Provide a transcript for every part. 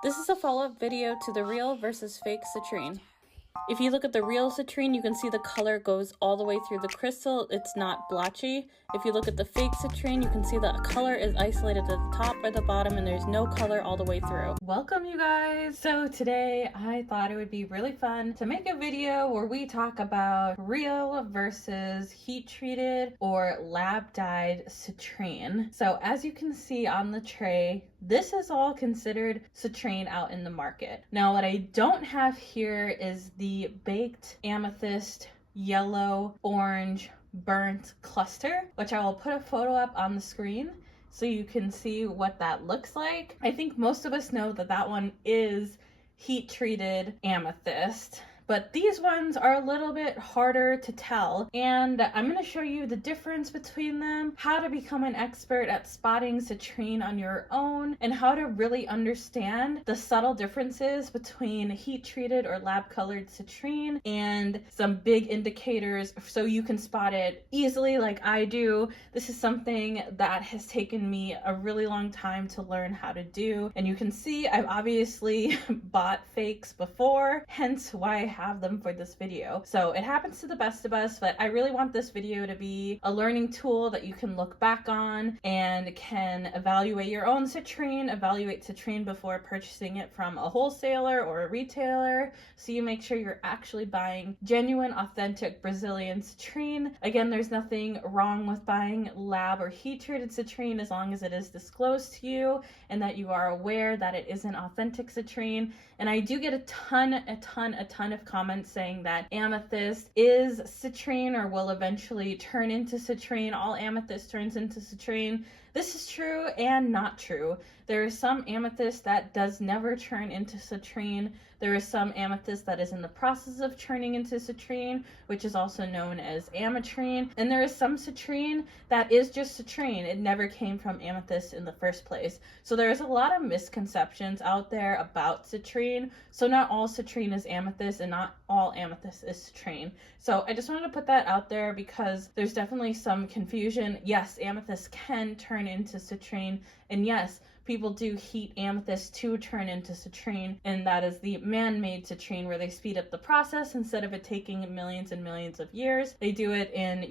This is a follow-up video to the real versus fake citrine. If you look at the real citrine, you can see the color goes all the way through the crystal. It's not blotchy. If you look at the fake citrine, you can see the color is isolated at the top or the bottom and there's no color all the way through. Welcome, you guys. So today I thought it would be really fun to make a video where we talk about real versus heat treated or lab dyed citrine. So as you can see on the tray, this is all considered citrine out in the market. Now what I don't have here is the baked amethyst yellow orange burnt cluster, which I will put a photo up on the screen so you can see what that looks like. I think most of us know that that one is heat treated amethyst, but these ones are a little bit harder to tell, and I'm going to show you the difference between them, how to become an expert at spotting citrine on your own, and how to really understand the subtle differences between heat treated or lab colored citrine, and some big indicators so you can spot it easily like I do. This is something that has taken me a really long time to learn how to do, and you can see I've obviously bought fakes before, hence why I have them for this video. So it happens to the best of us, but I really want this video to be a learning tool that you can look back on and can evaluate your own citrine, evaluate citrine before purchasing it from a wholesaler or a retailer, so you make sure you're actually buying genuine, authentic Brazilian citrine. Again, there's nothing wrong with buying lab or heat treated citrine as long as it is disclosed to you and that you are aware that it is an authentic citrine. And I do get a ton of comments saying that amethyst is citrine or will eventually turn into citrine. All amethyst turns into citrine. This is true and not true. There is some amethyst that does never turn into citrine. There is some amethyst that is in the process of turning into citrine, which is also known as ametrine. And there is some citrine that is just citrine. It never came from amethyst in the first place. So there's a lot of misconceptions out there about citrine. So not all citrine is amethyst and not all amethyst is citrine. So I just wanted to put that out there because there's definitely some confusion. Yes, amethyst can turn into citrine, and yes, people do heat amethyst to turn into citrine, and that is the man-made citrine where they speed up the process. Instead of it taking millions and millions of years, they do it in,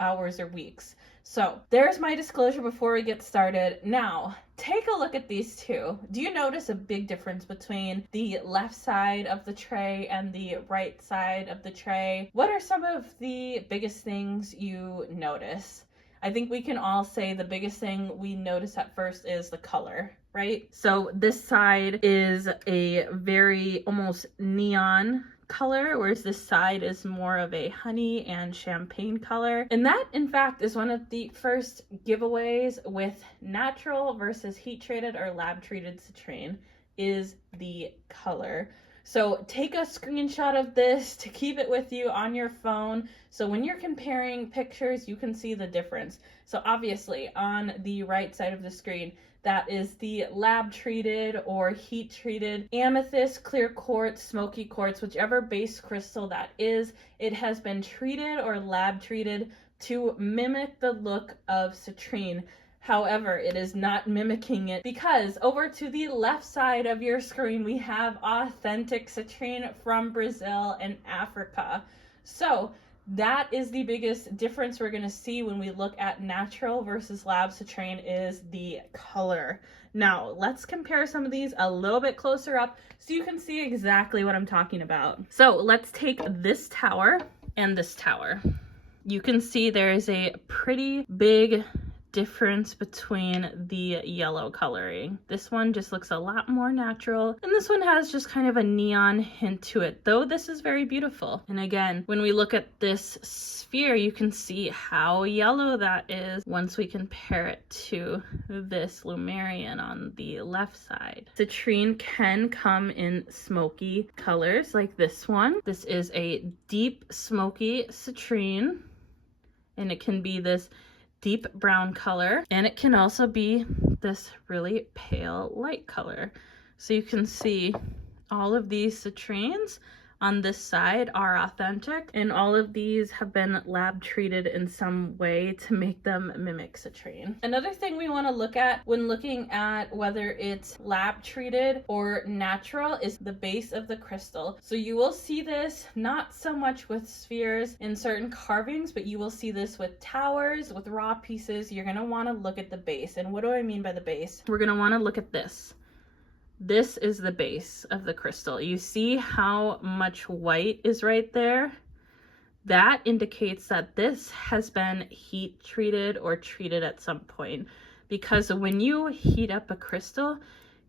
hours or weeks. So there's my disclosure before we get started. Now, take a look at these two. Do you notice a big difference between the left side of the tray and the right side of the tray? What are some of the biggest things you notice? I think we can all say the biggest thing we notice at first is the color, right? So this side is a very almost neon color, whereas this side is more of a honey and champagne color. And that, in fact, is one of the first giveaways with natural versus heat treated or lab treated citrine is the color. So take a screenshot of this to keep it with you on your phone. So when you're comparing pictures, you can see the difference. So obviously on the right side of the screen, that is the lab treated or heat treated amethyst, clear quartz, smoky quartz, whichever base crystal that is. It has been treated or lab treated to mimic the look of citrine. However, it is not mimicking it because over to the left side of your screen, we have authentic citrine from Brazil and Africa. So that is the biggest difference we're going to see when we look at natural versus lab citrine is the color. Now, let's compare some of these a little bit closer up so you can see exactly what I'm talking about. So let's take this tower and this tower. You can see there is a pretty big difference between the yellow coloring. This one just looks a lot more natural, and this one has just kind of a neon hint to it, though this is very beautiful. And again, when we look at this sphere, you can see how yellow that is once we compare it to this Lumerian on the left side. Citrine can come in smoky colors like this one. This is a deep smoky citrine, and it can be this deep brown color, and it can also be this really pale light color. So you can see all of these citrines on this side are authentic, and all of these have been lab treated in some way to make them mimic citrine. Another thing we want to look at when looking at whether it's lab treated or natural is the base of the crystal. So you will see this not so much with spheres in certain carvings, but you will see this with towers, with raw pieces. You're going to want to look at the base. And what do I mean by the base? We're going to want to look at this. This is the base of the crystal. You see how much white is right there? That indicates that this has been heat treated or treated at some point, because when you heat up a crystal,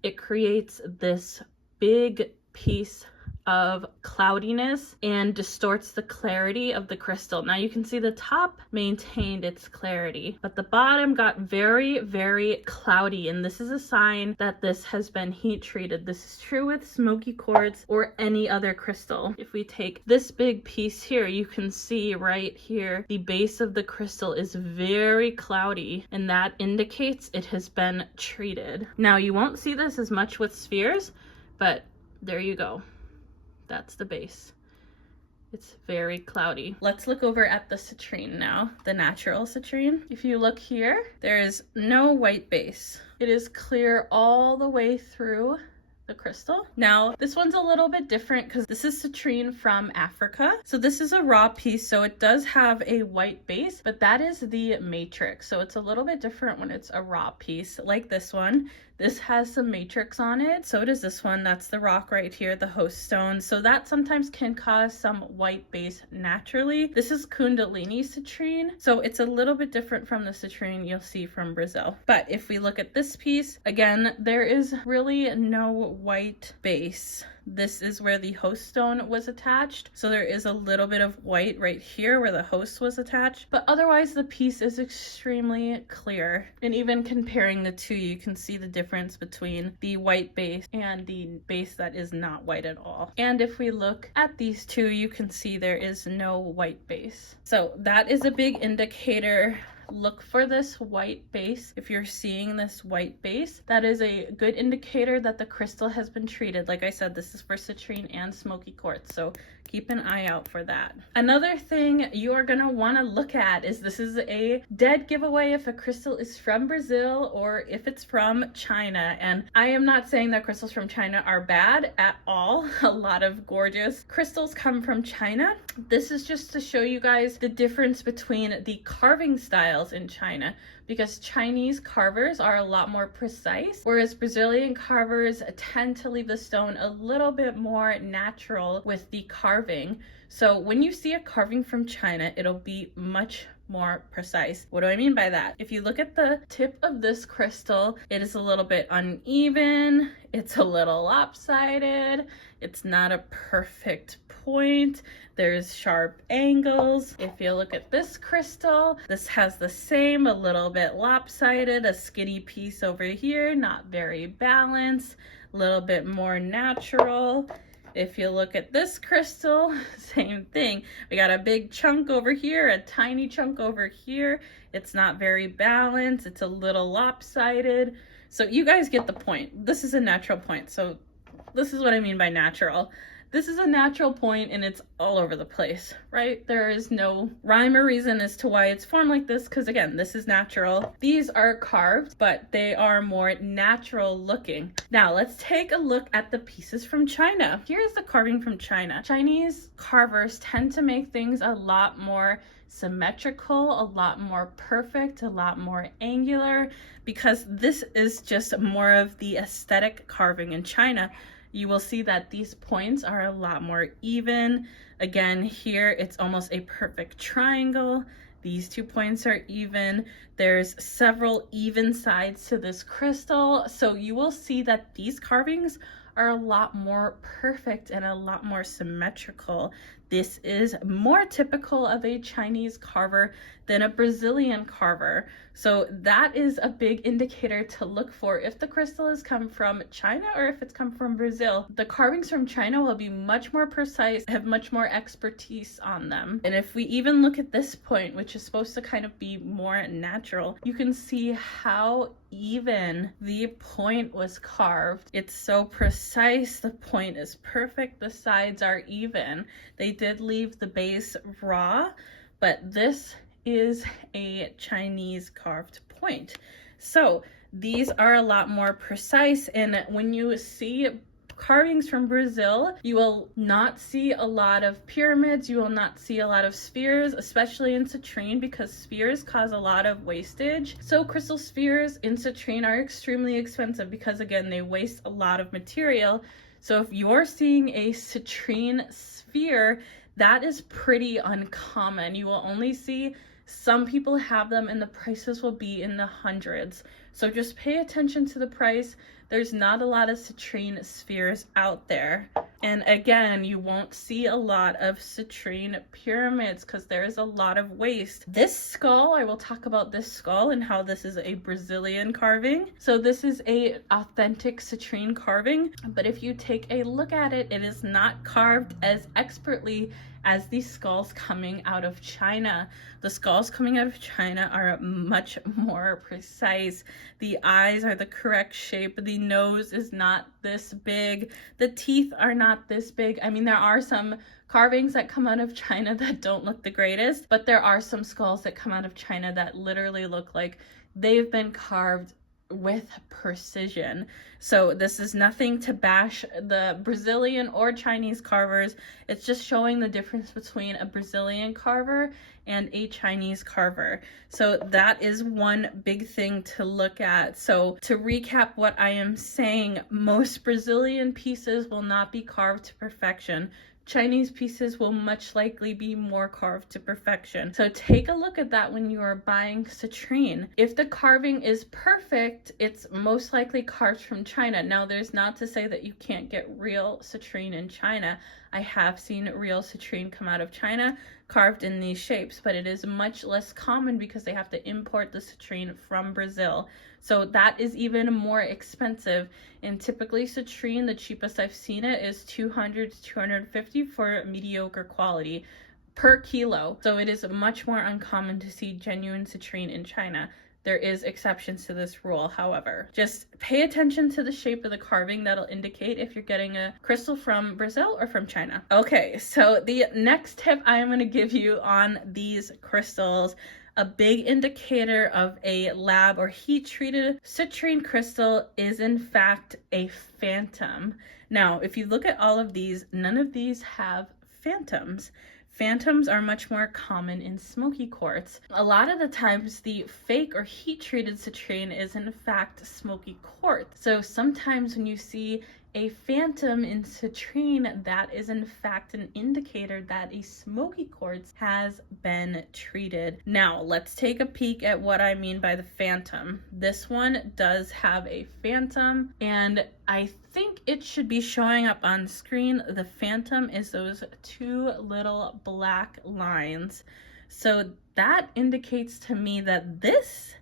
it creates this big piece of cloudiness and distorts the clarity of the crystal. Now you can see the top maintained its clarity, but the bottom got very, very cloudy, and this is a sign that this has been heat treated. This is true with smoky quartz or any other crystal. If we take this big piece here, you can see right here, the base of the crystal is very cloudy, and that indicates it has been treated. Now you won't see this as much with spheres, but there you go. That's the base. It's very cloudy. Let's look over at the citrine now, the natural citrine. If you look here, there is no white base. It is clear all the way through the crystal. Now, this one's a little bit different because this is citrine from Africa. So this is a raw piece, so it does have a white base, but that is the matrix. So it's a little bit different when it's a raw piece like this one. This has some matrix on it. So does this one. That's the rock right here, the host stone. So that sometimes can cause some white base naturally. This is Kundalini citrine. So it's a little bit different from the citrine you'll see from Brazil. But if we look at this piece, again, there is really no white base. This is where the host stone was attached. So there is a little bit of white right here where the host was attached, but otherwise the piece is extremely clear. And even comparing the two, you can see the difference between the white base and the base that is not white at all. And if we look at these two, you can see there is no white base. So that is a big indicator. Look for this white base. If you're seeing this white base, that is a good indicator that the crystal has been treated. Like I said, this is for citrine and smoky quartz, so keep an eye out for that. Another thing you are going to want to look at is, this is a dead giveaway if a crystal is from Brazil or if it's from China. And I am not saying that crystals from China are bad at all. A lot of gorgeous crystals come from China. This is just to show you guys the difference between the carving styles in China, because Chinese carvers are a lot more precise, whereas Brazilian carvers tend to leave the stone a little bit more natural with the carving. So when you see a carving from China, it'll be much more precise. What do I mean by that? If you look at the tip of this crystal, it is a little bit uneven, it's a little lopsided, it's not a perfect point, there's sharp angles. If you look at this crystal, this has the same, a little bit lopsided, a skinny piece over here, not very balanced, a little bit more natural. If you look at this crystal, same thing. We got a big chunk over here, a tiny chunk over here. It's not very balanced. It's a little lopsided. So you guys get the point. This is a natural point. So this is what I mean by natural. This is a natural point and it's all over the place, right? There is no rhyme or reason as to why it's formed like this, because again, this is natural. These are carved, but they are more natural looking. Now let's take a look at the pieces from China. Here's the carving from China. Chinese carvers tend to make things a lot more symmetrical, a lot more perfect, a lot more angular, because this is just more of the aesthetic carving in China. You will see that these points are a lot more even. Again, here it's almost a perfect triangle. These 2 points are even. There's several even sides to this crystal. So you will see that these carvings are a lot more perfect and a lot more symmetrical. This is more typical of a Chinese carver than a Brazilian carver. So that is a big indicator to look for if the crystal has come from China or if it's come from Brazil. The carvings from China will be much more precise, have much more expertise on them. And if we even look at this point, which is supposed to kind of be more natural, you can see how even the point was carved. It's so precise. The point is perfect. The sides are even. They did leave the base raw, but this is a Chinese carved point. So these are a lot more precise, and when you see carvings from Brazil, you will not see a lot of pyramids, you will not see a lot of spheres, especially in citrine, because spheres cause a lot of wastage. So crystal spheres in citrine are extremely expensive because, again, they waste a lot of material. So if you're seeing a citrine sphere, that is pretty uncommon. You will only see some people have them, and the prices will be in the hundreds. So just pay attention to the price. There's not a lot of citrine spheres out there. And again, you won't see a lot of citrine pyramids because there is a lot of waste. This skull, I will talk about this skull and how this is a Brazilian carving. So this is a authentic citrine carving, but if you take a look at it, it is not carved as expertly as the skulls coming out of China. The skulls coming out of China are much more precise. The eyes are the correct shape. The nose is not this big. The teeth are not this big. I mean, there are some carvings that come out of China that don't look the greatest, but there are some skulls that come out of China that literally look like they've been carved with precision. So this is nothing to bash the Brazilian or Chinese carvers. It's just showing the difference between a Brazilian carver and a Chinese carver. So that is one big thing to look at. So to recap what I am saying, most Brazilian pieces will not be carved to perfection. Chinese pieces will much likely be more carved to perfection. So take a look at that when you are buying citrine. If the carving is perfect, it's most likely carved from China. Now, there's not to say that you can't get real citrine in China. I have seen real citrine come out of China carved in these shapes, but it is much less common because they have to import the citrine from Brazil. So that is even more expensive. And typically citrine, the cheapest I've seen it, is $200 to $250 for mediocre quality per kilo. So it is much more uncommon to see genuine citrine in China. There is exceptions to this rule, however. Just pay attention to the shape of the carving. That'll indicate if you're getting a crystal from Brazil or from China. Okay, so the next tip I am going to give you on these crystals, a big indicator of a lab or heat-treated citrine crystal is in fact a phantom. Now, if you look at all of these, none of these have phantoms. Phantoms are much more common in smoky quartz. A lot of the times the fake or heat-treated citrine is in fact smoky quartz. So sometimes when you see a phantom in citrine, that is in fact an indicator that a smoky quartz has been treated. Now let's take a peek at what I mean by the phantom. This one does have a phantom, and I think it should be showing up on screen. The phantom is those two little black lines. So that indicates to me that this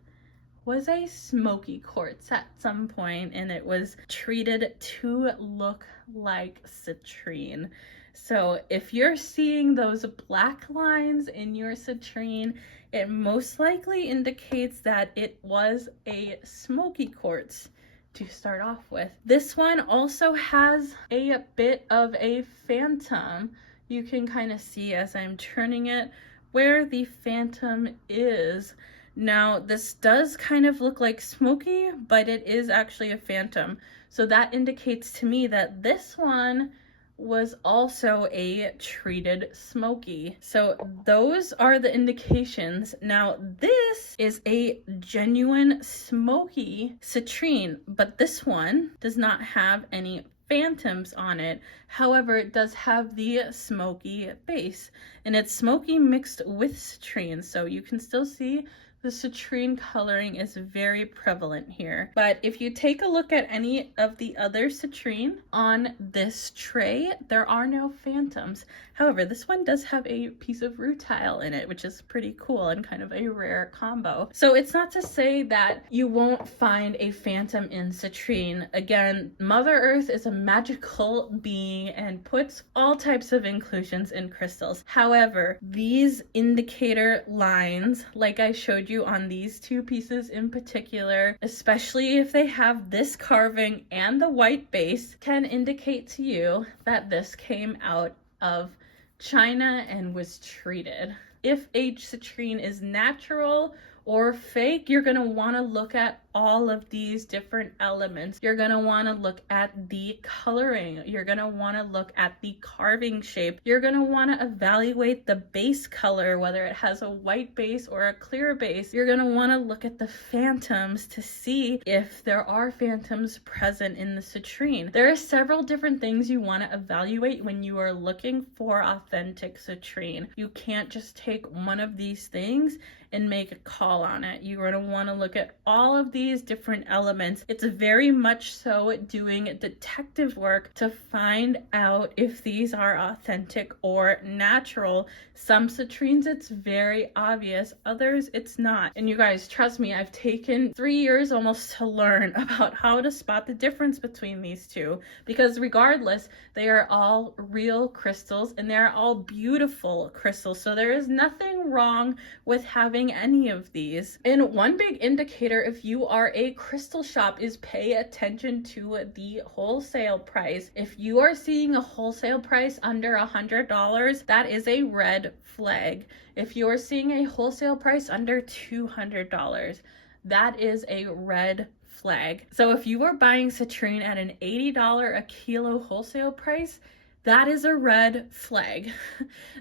was a smoky quartz at some point, and it was treated to look like citrine. So if you're seeing those black lines in your citrine, it most likely indicates that it was a smoky quartz to start off with. This one also has a bit of a phantom. You can kind of see as I'm turning it where the phantom is. Now, this does kind of look like smoky, but it is actually a phantom. So that indicates to me that this one was also a treated smoky. So those are the indications. Now, this is a genuine smoky citrine, but this one does not have any phantoms on it. However, it does have the smoky base, and it's smoky mixed with citrine. So you can still see the citrine coloring is very prevalent here. But if you take a look at any of the other citrine on this tray, there are no phantoms. However, this one does have a piece of rutile in it, which is pretty cool and kind of a rare combo. So it's not to say that you won't find a phantom in citrine. Again, Mother Earth is a magical being and puts all types of inclusions in crystals. However, these indicator lines, like I showed you you on these two pieces in particular, especially if they have this carving and the white base, can indicate to you that this came out of China and was treated. If a citrine is natural or fake, you're going to want to look at all of these different elements. You're going to want to look at the coloring. You're going to want to look at the carving shape. You're going to want to evaluate the base color, whether it has a white base or a clear base. You're going to want to look at the phantoms to see if there are phantoms present in the citrine. There are several different things you want to evaluate when you are looking for authentic citrine. You can't just take one of these things and make a call on it. You're going to want to look at all of these different elements. It's very much so doing detective work to find out if these are authentic or natural. Some citrines, it's very obvious. Others, it's not. And you guys, trust me, I've taken 3 years almost to learn about how to spot the difference between these two, because regardless, they are all real crystals and they're all beautiful crystals. So there is nothing wrong with having any of these. And one big indicator if you are a crystal shop is pay attention to the wholesale price. If you are seeing a wholesale price under $100, that is a red flag. If you're seeing a wholesale price under $200, that is a red flag. So if you are buying citrine at an $80 a kilo wholesale price, that is a red flag,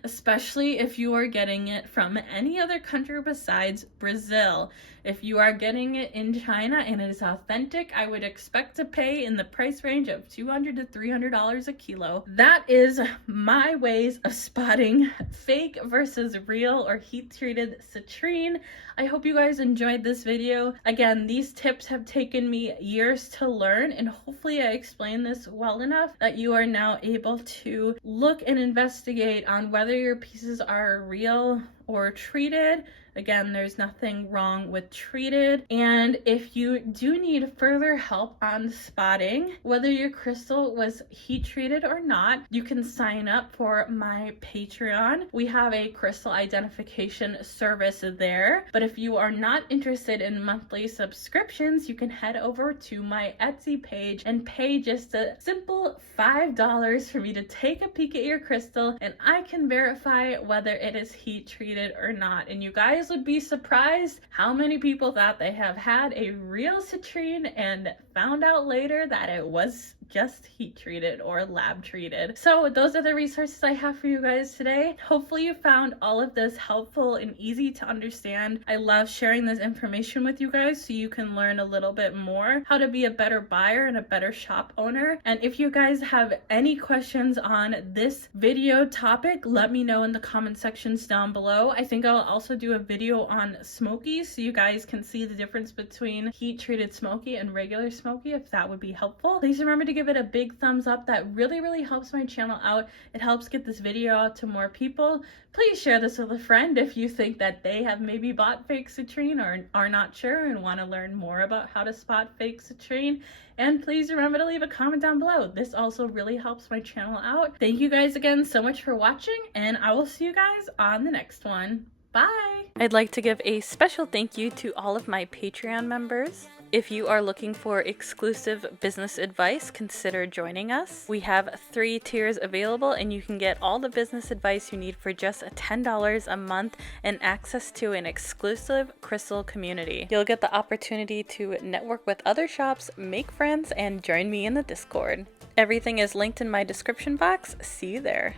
especially if you are getting it from any other country besides Brazil. If you are getting it in China and it is authentic, I would expect to pay in the price range of $200 to $300 a kilo. That is my ways of spotting fake versus real or heat-treated citrine. I hope you guys enjoyed this video. Again, these tips have taken me years to learn, and hopefully I explained this well enough that you are now able to look and investigate on whether your pieces are real or treated. Again, there's nothing wrong with treated. And if you do need further help on spotting whether your crystal was heat treated or not, you can sign up for my Patreon. We have a crystal identification service there. But if you are not interested in monthly subscriptions, you can head over to my Etsy page and pay just a simple $5 for me to take a peek at your crystal, and I can verify whether it is heat treated or not. And you guys would be surprised how many people thought they have had a real citrine and found out later that it was just heat treated or lab treated. So those are the resources I have for you guys today. Hopefully you found all of this helpful and easy to understand. I love sharing this information with you guys so you can learn a little bit more how to be a better buyer and a better shop owner. And if you guys have any questions on this video topic, let me know in the comment sections down below. I think I'll also do a video on smoky so you guys can see the difference between heat treated smoky and regular smoky, if that would be helpful. Please remember to give it a big thumbs up. That really helps my channel out. It helps get this video out to more people. Please share this with a friend if you think that they have maybe bought fake citrine or are not sure and want to learn more about how to spot fake citrine. And please remember to leave a comment down below. This also really helps my channel out. Thank you guys again so much for watching, and I will see you guys on the next one. Bye! I'd like to give a special thank you to all of my Patreon members. If you are looking for exclusive business advice, consider joining us. We have 3 tiers available, and you can get all the business advice you need for just $10 a month and access to an exclusive crystal community. You'll get the opportunity to network with other shops, make friends, and join me in the Discord. Everything is linked in my description box. See you there.